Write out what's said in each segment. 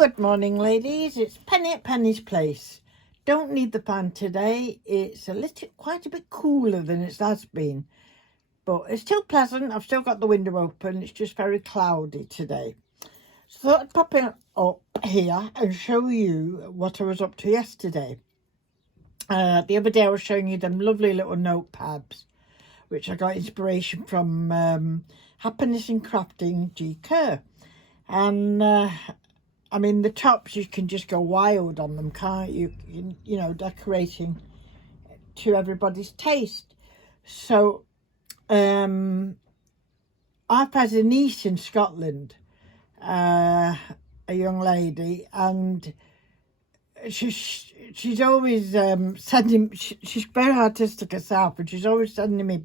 Good morning, ladies. It's Penny at Penny's Place. Don't need the fan today. It's quite a bit cooler than it has been, but it's still pleasant. I've still got the window open. It's just very cloudy today. So I thought I'd pop in up here and show you what I was up to yesterday. The other day I was showing you them lovely little notepads, which I got inspiration from Happiness in Crafting G. Kerr. And I mean, the tops, you can just go wild on them, can't you? You know, decorating to everybody's taste. So I've had a niece in Scotland, a young lady, and she's always sending, she's very artistic herself, and she's always sending me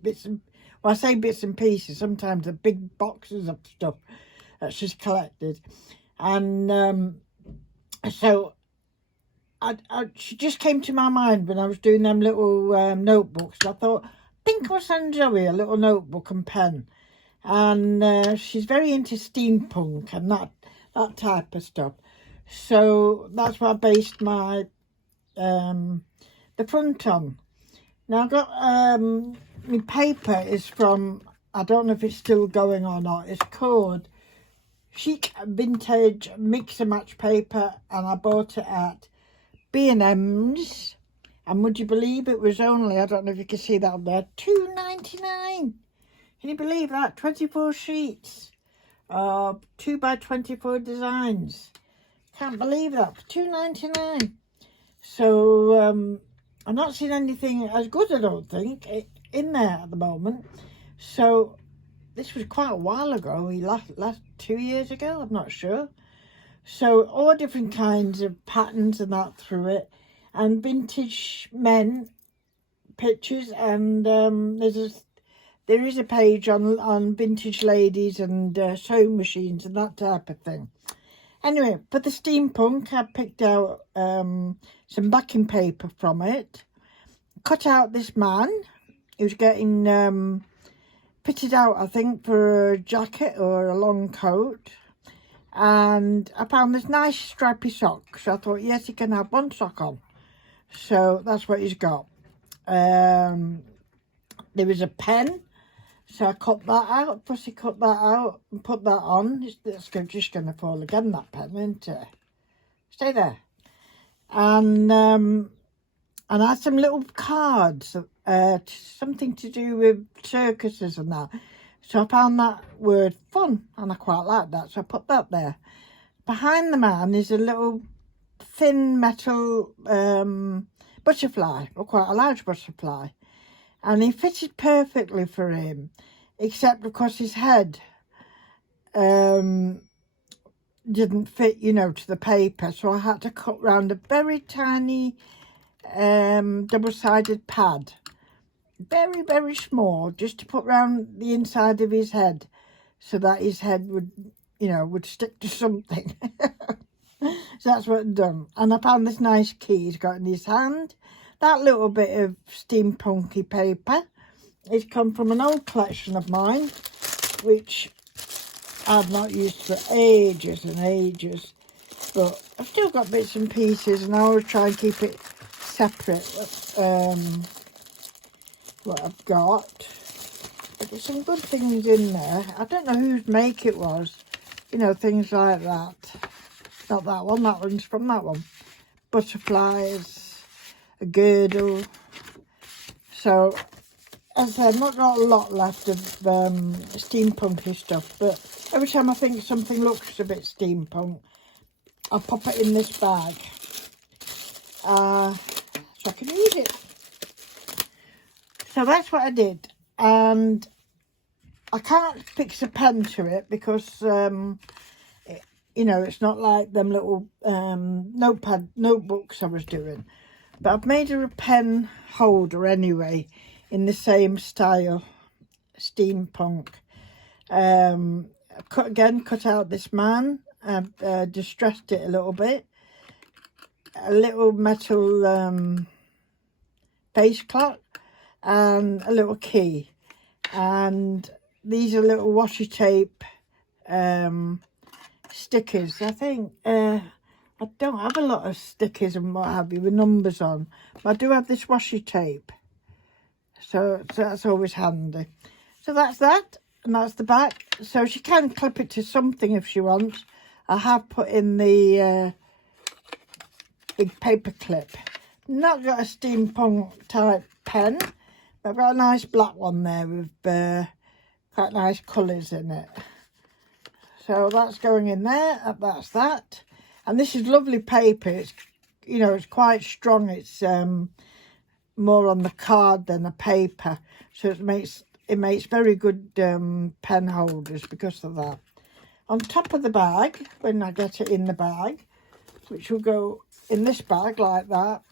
I say bits and pieces, sometimes the big boxes of stuff that she's collected. And so she just came to my mind when I was doing them little notebooks. I thought, I think I'll send Zoe a little notebook and pen. And she's very into steampunk and that type of stuff. So that's what I based my the front on. Now I've got my paper is from, I don't know if it's still going or not. It's called Chic Vintage Mix and Match paper, and I bought it at B&M's, and would you believe it was only, I don't know if you can see that on there, £2.99. Can you believe that? 24 sheets, 2x24 designs. Can't believe that, for £2.99. So I'm not seeing anything as good, I don't think, in there at the moment. So this was quite a while ago, last 2 years ago, I'm not sure. So all different kinds of patterns and that through it, and vintage men pictures, and there is a page on vintage ladies and sewing machines and that type of thing. Anyway, for the steampunk, I picked out some backing paper from it, cut out this man who's getting fitted out, I think, for a jacket or a long coat. And I found this nice stripy sock. So I thought, yes, he can have one sock on. So that's what he's got. There was a pen. So I cut that out. Pussy cut that out and put that on. It's just going to fall again, that pen, isn't it? Stay there. And I had some little cards, something to do with circuses and that. So I found that word fun, and I quite like that, so I put that there. Behind the man is a little thin metal butterfly, or quite a large butterfly. And he fitted perfectly for him, except of course his head didn't fit, you know, to the paper. So I had to cut round a very tiny double-sided pad, very, very small, just to put round the inside of his head, so that his head would, you know, would stick to something. So that's what I've done. And I found this nice key he's got in his hand. That little bit of steampunky paper, it's come from an old collection of mine, which I've not used for ages and ages, but I've still got bits and pieces, and I always try and keep it separate, what I've got. But there's some good things in there. I don't know whose make it was, you know, things like that. Not that one, that one's from that one. Butterflies, a girdle. So, as I said, not got a lot left of steampunky stuff, but every time I think something looks a bit steampunk, I'll pop it in this bag. So I can use it. So that's what I did, and I can't fix a pen to it because you know, it's not like them little notebooks I was doing, but I've made her a pen holder anyway in the same style, steampunk. Cut out this man, distressed it a little bit, a little metal face clock, and a little key, and these are little washi tape stickers. I think I don't have a lot of stickers and what have you with numbers on. But I do have this washi tape. So that's always handy. So that's that. And that's the back. So she can clip it to something if she wants. I have put in the big paper clip. Not got a steampunk type pen. But I've got a nice black one there with quite nice colours in it. So that's going in there. That's that. And this is lovely paper. It's, you know, it's quite strong. It's more on the card than the paper. So it makes very good pen holders because of that. On top of the bag, when I get it in the bag, which will go in this bag like that,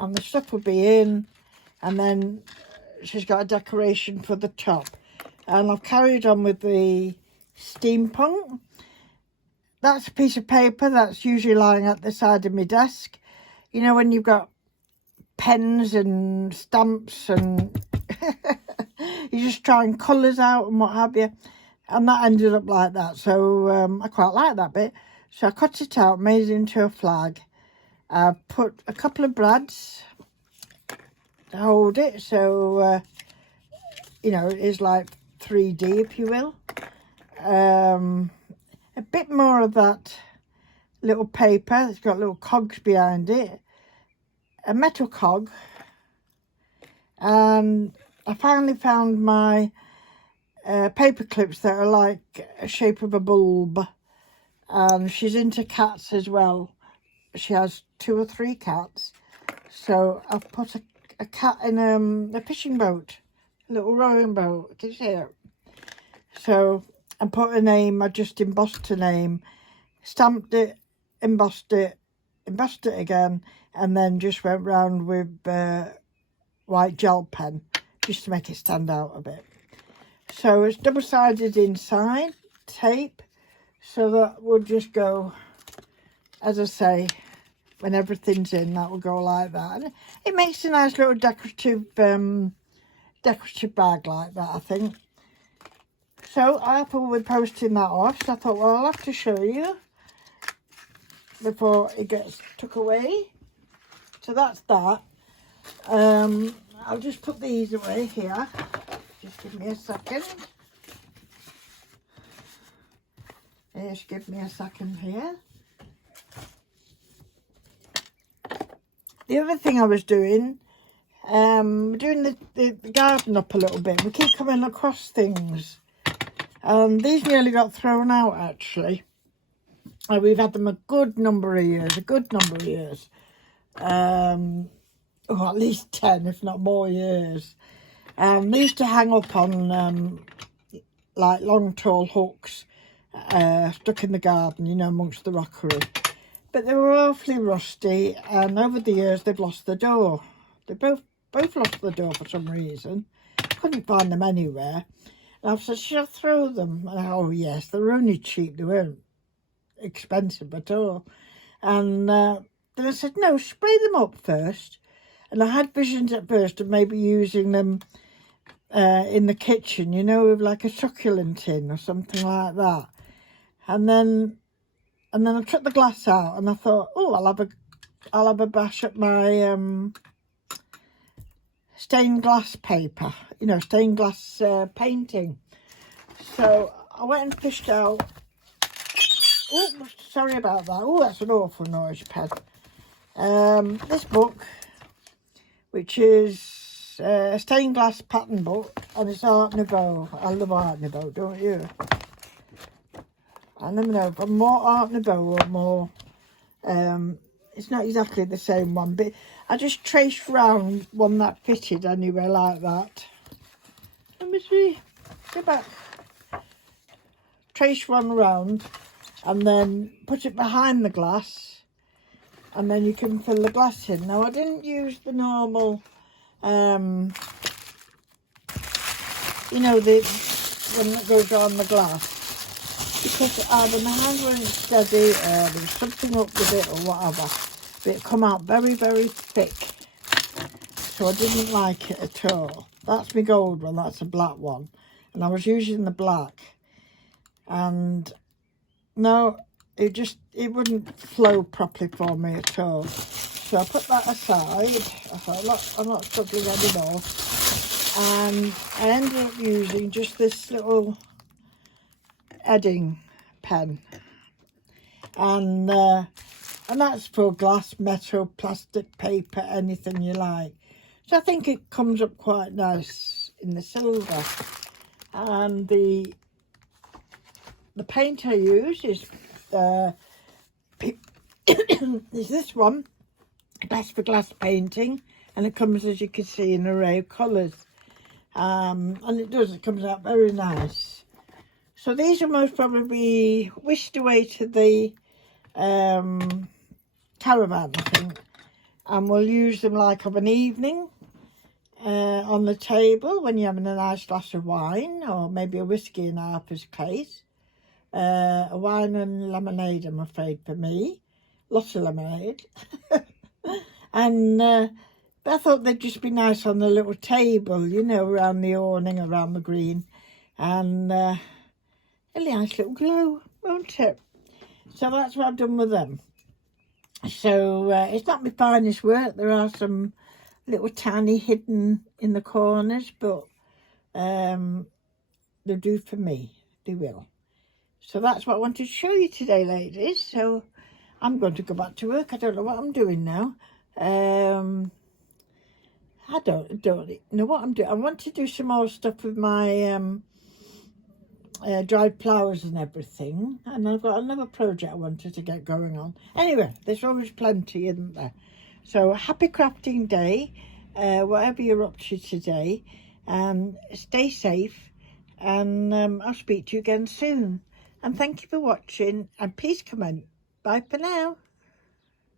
and the stuff will be in, and then she's got a decoration for the top. And I've carried on with the steampunk. That's a piece of paper that's usually lying at the side of my desk. You know, when you've got pens and stamps and you just trying colours out and what have you. And that ended up like that. So I quite like that bit. So I cut it out, made it into a flag. I put a couple of brads to hold it. So, you know, it is like 3D, if you will. A bit more of that little paper. It's got little cogs behind it. A metal cog. And I finally found my paper clips that are like a shape of a bulb. And she's into cats as well. She has 2 or 3 cats. So I've put a cat in a fishing boat. A little rowing boat. Can you see it? So I put a name. I just embossed a name. Stamped it. Embossed it again. And then just went round with white gel pen. Just to make it stand out a bit. So it's double-sided inside tape. So that will just go, as I say, when everything's in, that will go like that. And it makes a nice little decorative bag like that, I think. So I thought we're posting that off. So I thought, well, I'll have to show you before it gets took away. So that's that. I'll just put these away here. Just give me a second. Just give me a second here. The other thing I was doing, doing the garden up a little bit. We keep coming across things. These nearly got thrown out, actually. We've had them a good number of years. At least 10, if not more years. They used to hang up on like long, tall hooks stuck in the garden, you know, amongst the rockery. But they were awfully rusty, and over the years they've lost the door. They both lost the door for some reason. Couldn't find them anywhere. And I said, should I throw them? And oh yes, they were only cheap. They weren't expensive at all. And then I said, no, spray them up first. And I had visions at first of maybe using them in the kitchen, you know, with like a succulent tin or something like that. And then I took the glass out and I thought, oh, I'll have a bash at my stained glass paper, you know, stained glass painting. So I went and fished out. Oh, sorry about that. Oh, that's an awful noise, Ped. This book, which is a stained glass pattern book, and it's Art Nouveau. I love Art Nouveau, don't you? I never know if I'm more Art Nouveau or more, it's not exactly the same one, but I just traced round one that fitted anyway like that. Let me see, go back. Trace one round and then put it behind the glass, and then you can fill the glass in. Now I didn't use the normal, you know, the one that goes on the glass, because either my hands weren't steady or there was something up with it or whatever. But it come out very, very thick. So I didn't like it at all. That's my gold one, that's a black one. And I was using the black. And no, it wouldn't flow properly for me at all. So I put that aside. I thought, I'm not struggling anymore. And I ended up using just this little edding pen. And that's for glass, metal, plastic, paper, anything you like. So I think it comes up quite nice in the silver. And the paint I use is this one. That's for glass painting, and it comes, as you can see, in an array of colours. And it comes out very nice. So these will most probably be whisked away to the caravan, I think. And we'll use them like of an evening on the table when you're having a nice glass of wine, or maybe a whiskey in Harper's case. A wine and lemonade, I'm afraid, for me. Lots of lemonade. And but I thought they'd just be nice on the little table, you know, around the awning, around the green. And a nice little glow, won't it? So that's what I've done with them. So it's not my finest work. There are some little tiny hidden in the corners, but they'll do for me. They will. So that's what I wanted to show you today, ladies. So I'm going to go back to work. I don't know what I'm doing now. I don't know what I'm doing. I want to do some more stuff with my dried flowers and everything. And I've got another project I wanted to get going on. Anyway, there's always plenty, isn't there? So happy crafting day, whatever you're up to today. Stay safe, and I'll speak to you again soon. And thank you for watching, and please comment. Bye for now.